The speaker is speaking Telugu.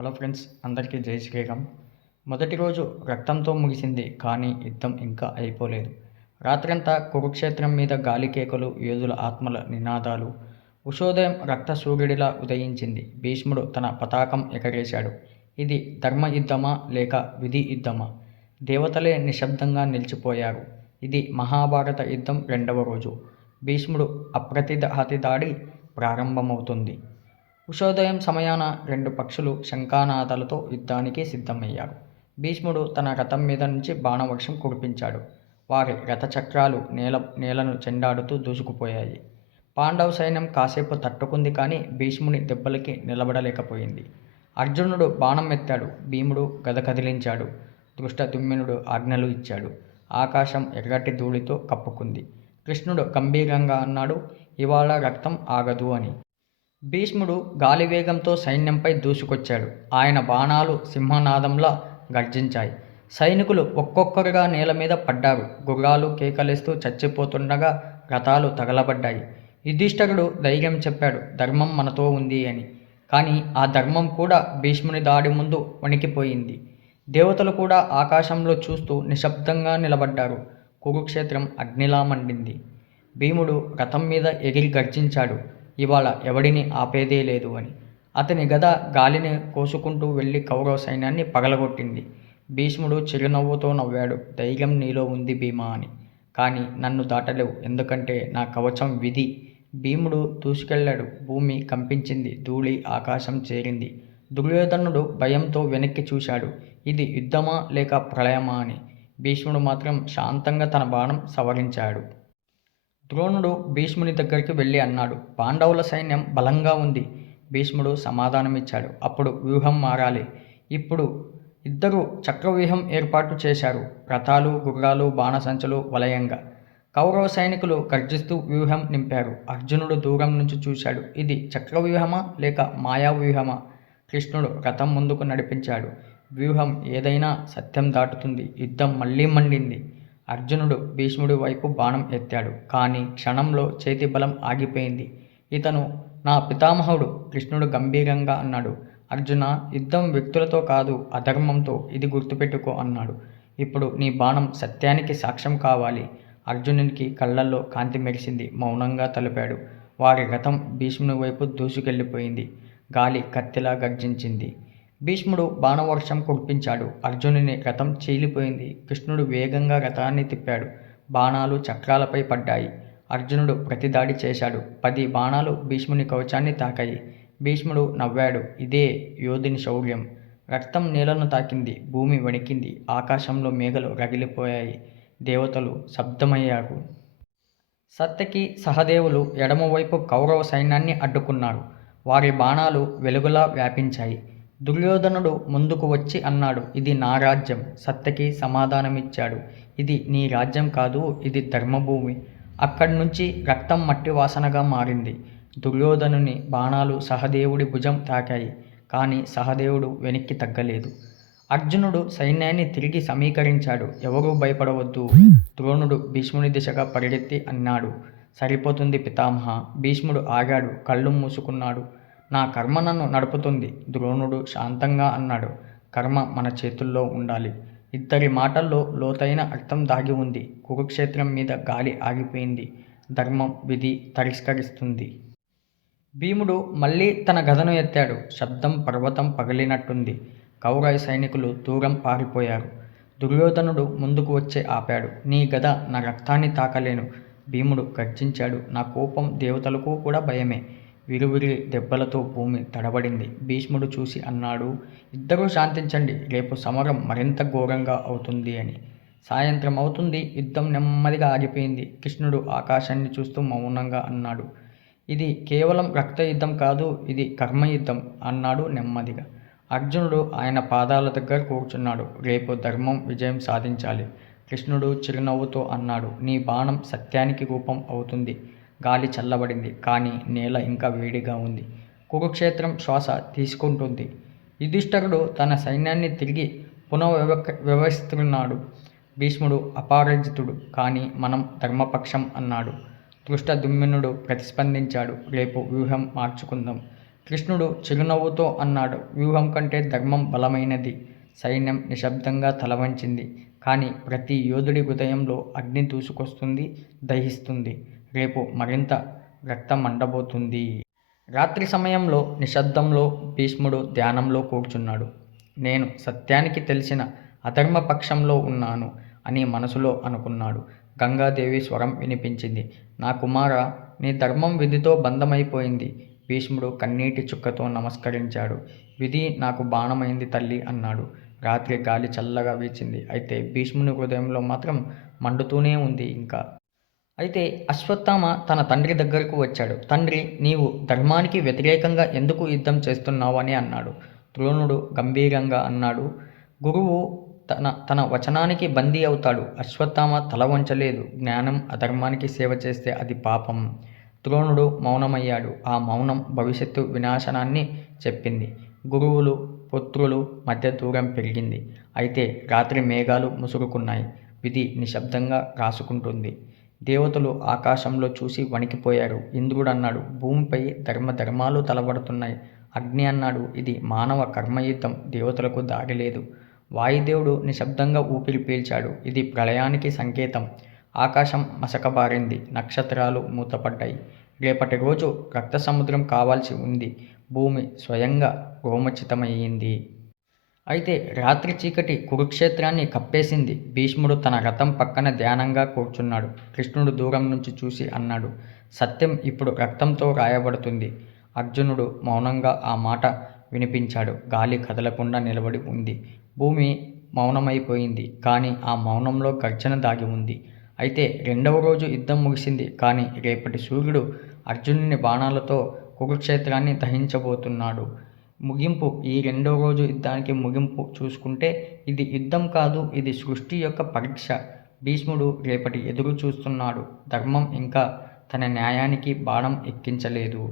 హలో ఫ్రెండ్స్ అందరికీ జై శ్రీరామ్. మొదటి రోజు రక్తంతో ముగిసింది కానీ యుద్ధం ఇంకా అయిపోలేదు. రాత్రంతా కురుక్షేత్రం మీద గాలి కేకలు యోధుల ఆత్మల నినాదాలు. ఉషోదయం రక్త సూర్యుడిలా ఉదయించింది. భీష్ముడు తన పతాకం ఎగరేశాడు. ఇది ధర్మ యుద్ధమా లేక విధి యుద్ధమా? దేవతలే నిశ్శబ్దంగా నిలిచిపోయారు. ఇది మహాభారత యుద్ధం రెండవ రోజు. భీష్ముడు అప్రతిహతి దాడి ప్రారంభమవుతుంది. ఉషోదయం సమయాన రెండు పక్షులు శంఖానాదాలతో యుద్ధానికి సిద్ధమయ్యారు. భీష్ముడు తన రథం మీద నుంచి బాణవర్షం కురిపించాడు. వారి రథచక్రాలు నేల నేలను చెండాడుతూ దూసుకుపోయాయి. పాండవ సైన్యం కాసేపు తట్టుకుంది కానీ భీష్ముని దెబ్బలకి నిలబడలేకపోయింది. అర్జునుడు బాణం ఎత్తాడు భీముడు గద కదిలించాడు దృష్టదుమ్మినుడు ఆజ్ఞలు ఇచ్చాడు. ఆకాశం ఎర్రటి ధూళితో కప్పుకుంది. కృష్ణుడు గంభీరంగా అన్నాడు ఇవాళ రక్తం ఆగదు అని. భీష్ముడు గాలివేగంతో సైన్యంపై దూసుకొచ్చాడు. ఆయన బాణాలు సింహనాదంలా గర్జించాయి. సైనికులు ఒక్కొక్కరుగా నేల మీద పడ్డారు. గుర్రాలు కేకలేస్తూ చచ్చిపోతుండగా రథాలు తగలబడ్డాయి. యుధిష్ఠరుడు ధైర్యం చెప్పాడు ధర్మం మనతో ఉంది అని. కానీ ఆ ధర్మం కూడా భీష్ముని దాడి ముందు వణికిపోయింది. దేవతలు కూడా ఆకాశంలో చూస్తూ నిశ్శబ్దంగా నిలబడ్డారు. కురుక్షేత్రం అగ్నిలా మండింది. భీముడు రథం మీద ఎగిరి గర్జించాడు. ఇవాళ ఎవడిని ఆపేదే లేదు అని. అతని గద గాలిని కోసుకుంటూ వెళ్ళి కౌరవ సైన్యాన్ని పగలగొట్టింది. భీష్ముడు చిరునవ్వుతో నవ్వాడు ధైర్యం నీలో ఉంది భీమా అని. కానీ నన్ను దాటలేవు. ఎందుకంటే నా కవచం విధి. భీముడు దూసుకెళ్ళాడు. భూమి కంపించింది. ధూళి ఆకాశం చేరింది. దుర్యోధనుడు భయంతో వెనక్కి చూశాడు. ఇది యుద్ధమా లేక ప్రళయమా అని? భీష్ముడు మాత్రం శాంతంగా తన బాణం సవరించాడు. ద్రోణుడు భీష్ముని దగ్గరికి వెళ్ళి అన్నాడు పాండవుల సైన్యం బలంగా ఉంది భీష్ముడు సమాధానమిచ్చాడు. అప్పుడు వ్యూహం మారాలి. ఇప్పుడు ఇద్దరు చక్రవ్యూహం ఏర్పాటు చేశారు. రథాలు గుర్రాలు బాణసంచలు వలయంగా. కౌరవ సైనికులు గర్జిస్తూ వ్యూహం నింపారు. అర్జునుడు దూరం నుంచి చూశాడు. ఇది చక్రవ్యూహమా లేక మాయా వ్యూహమా కృష్ణుడు రథం ముందుకు నడిపించాడు. వ్యూహం ఏదైనా సత్యం దాటుతుంది. యుద్ధం మళ్ళీ మండింది. అర్జునుడు భీష్ముడి వైపు బాణం ఎత్తాడు. కానీ క్షణంలో చేతి బలం ఆగిపోయింది. ఇతను నా పితామహుడు కృష్ణుడు గంభీరంగా అన్నాడు. అర్జున యుద్ధం వ్యక్తులతో కాదు అధర్మంతో. ఇది గుర్తుపెట్టుకో అన్నాడు. ఇప్పుడు నీ బాణం సత్యానికి సాక్ష్యం కావాలి. అర్జునునికి కళ్ళల్లో కాంతి మెరిసింది. మౌనంగా తలిపాడు. వారి రథం భీష్ముని వైపు దూసుకెళ్ళిపోయింది. గాలి కత్తిలా గర్జించింది. భీష్ముడు బాణవర్షం కురిపించాడు అర్జునుని రథం చీలిపోయింది. కృష్ణుడు వేగంగా రథాన్ని తిప్పాడు. బాణాలు చక్రాలపై పడ్డాయి. అర్జునుడు ప్రతిదాడి చేశాడు. పది బాణాలు భీష్ముని కవచాన్ని తాకాయి. భీష్ముడు నవ్వాడు. ఇదే యోధుని శౌర్యం. రక్తం నేలను తాకింది. భూమి వణికింది. ఆకాశంలో మేఘలు రగిలిపోయాయి. దేవతలు శబ్దమయ్యారు. సత్యకి సహదేవులు ఎడమవైపు కౌరవ సైన్యాన్ని అడ్డుకున్నారు. వారి బాణాలు వెలుగులా వ్యాపించాయి. దుర్యోధనుడు ముందుకు వచ్చి అన్నాడు ఇది నా రాజ్యం సత్తకి సమాధానమిచ్చాడు. ఇది నీ రాజ్యం కాదు ఇది ధర్మభూమి. అక్కడి నుంచి రక్తం మట్టి వాసనగా మారింది. దుర్యోధనుని బాణాలు సహదేవుడి భుజం తాకాయి కానీ సహదేవుడు వెనక్కి తగ్గలేదు. అర్జునుడు సైన్యాన్ని తిరిగి సమీకరించాడు ఎవరూ భయపడవద్దు. ద్రోణుడు భీష్ముని దిశగా పరిగెత్తి అన్నాడు సరిపోతుంది పితామహ. భీష్ముడు ఆగాడు కళ్ళు మూసుకున్నాడు. నా కర్మ నన్ను నడుపుతుంది. ద్రోణుడు శాంతంగా అన్నాడు. కర్మ మన చేతుల్లో ఉండాలి. ఇద్దరి మాటల్లో లోతైన అర్థం దాగి ఉంది. కురుక్షేత్రం మీద గాలి ఆగిపోయింది. ధర్మం విధి తరిష్కరిస్తుంది భీముడు మళ్ళీ తన గదను ఎత్తాడు. శబ్దం పర్వతం పగిలినట్టుంది. కౌరవ సైనికులు దూరం పారిపోయారు. దుర్యోధనుడు ముందుకు వచ్చే ఆపాడు. నీ గద నా రక్తాన్ని తాకలేను. భీముడు గర్జించాడు. నా కోపం దేవతలకు కూడా భయమే. విరువిరి దెబ్బలతో భూమి తడబడింది. భీష్ముడు చూసి అన్నాడు ఇద్దరూ శాంతించండి. రేపు సమరం మరింత ఘోరంగా అవుతుంది అని. సాయంత్రం అవుతుంది. యుద్ధం నెమ్మదిగా ఆగిపోయింది. కృష్ణుడు ఆకాశాన్ని చూస్తూ మౌనంగా అన్నాడు ఇది కేవలం రక్త యుద్ధం కాదు ఇది కర్మయుద్ధం అన్నాడు నెమ్మదిగా. అర్జునుడు ఆయన పాదాల దగ్గర కూర్చున్నాడు. రేపు ధర్మం విజయం సాధించాలి కృష్ణుడు చిరునవ్వుతో అన్నాడు నీ బాణం సత్యానికి రూపం అవుతుంది. గాలి చల్లబడింది. కానీ నేల ఇంకా వేడిగా ఉంది. కురుక్షేత్రం శ్వాస తీసుకుంటుంది. యుధిష్ఠరుడు తన సైన్యాన్ని తిరిగి పునఃవ్యవ వ్యవహరిస్తున్నాడు. భీష్ముడు అపారజితుడు. కానీ మనం ధర్మపక్షం అన్నాడు. దృష్టదుమ్మినుడు ప్రతిస్పందించాడు. రేపు వ్యూహం మార్చుకుందాం. కృష్ణుడు చిరునవ్వుతో అన్నాడు. వ్యూహం కంటే ధర్మం బలమైనది. సైన్యం నిశ్శబ్దంగా తలవంచింది కానీ ప్రతి యోధుడి హృదయంలో అగ్ని దూసుకొస్తుంది దహిస్తుంది. రేపు మరింత రక్తం మండబోతుంది. రాత్రి సమయంలో నిశ్శబ్దంలో భీష్ముడు ధ్యానంలో కూర్చున్నాడు. నేను సత్యానికి తెలిసిన అధర్మ పక్షంలో ఉన్నాను అని మనసులో అనుకున్నాడు. గంగాదేవి స్వరం వినిపించింది. నా కుమార నీ ధర్మం విధితో బంధమైపోయింది. భీష్ముడు కన్నీటి చుక్కతో నమస్కరించాడు. విధి నాకు బాణమైంది తల్లి అన్నాడు. రాత్రి గాలి చల్లగా వీచింది. అయితే భీష్ముని హృదయంలో మాత్రం మండుతూనే ఉంది ఇంకా. అయితే అశ్వత్థామ తన తండ్రి దగ్గరకు వచ్చాడు. తండ్రి నీవు ధర్మానికి వ్యతిరేకంగా ఎందుకు యుద్ధం చేస్తున్నావు? అని అన్నాడు. ద్రోణుడు గంభీరంగా అన్నాడు గురువు తన తన వచనానికి బందీ అవుతాడు. అశ్వత్థామ తల వంచలేదు. జ్ఞానం అధర్మానికి సేవ చేస్తే అది పాపం. ద్రోణుడు మౌనమయ్యాడు. ఆ మౌనం భవిష్యత్తు వినాశనాన్ని చెప్పింది. గురువులు పుత్రులు మధ్య దూరం పెరిగింది. అయితే రాత్రి మేఘాలు ముసురుకున్నాయి విధి నిశ్శబ్దంగా రాసుకుంటుంది. దేవతలు ఆకాశంలో చూసి వణికిపోయారు. ఇంద్రుడు అన్నాడు భూమిపై ధర్మ ధర్మాలు తలబడుతున్నాయి. అగ్ని అన్నాడు ఇది మానవ కర్మయుద్ధం దేవతలకు దారి లేదు. వాయుదేవుడు నిశ్శబ్దంగా ఊపిరి పీల్చాడు ఇది ప్రళయానికి సంకేతం. ఆకాశం మసకబారింది నక్షత్రాలు మూతపడ్డాయి. రేపటి రోజు రక్త సముద్రం కావాల్సి ఉంది భూమి స్వయంగా గోమచితమయ్యింది. అయితే రాత్రి చీకటి కురుక్షేత్రాన్ని కప్పేసింది భీష్ముడు తన రథం పక్కన ధ్యానంగా కూర్చున్నాడు. కృష్ణుడు దూరం నుంచి చూసి అన్నాడు సత్యం ఇప్పుడు రక్తంతో రాయబడుతుంది అర్జునుడు మౌనంగా ఆ మాట వినిపించాడు. గాలి కదలకుండా నిలబడి ఉంది. భూమి మౌనమైపోయింది కానీ ఆ మౌనంలో గర్జన దాగి ఉంది. అయితే రెండవ రోజు యుద్ధం ముగిసింది కానీ రేపటి సూర్యుడు అర్జునుని బాణాలతో కురుక్షేత్రాన్ని దహించబోతున్నాడు. ముగింపు ఈ రెండో రోజు యుద్ధానికి ముగింపు చూసుకుంటే ఇది యుద్ధం కాదు ఇది సృష్టి యొక్క పరీక్ష. భీష్ముడు రేపటి ఎదురు చూస్తున్నాడు ధర్మం ఇంకా తన న్యాయానికి బాణం ఎక్కించలేదు.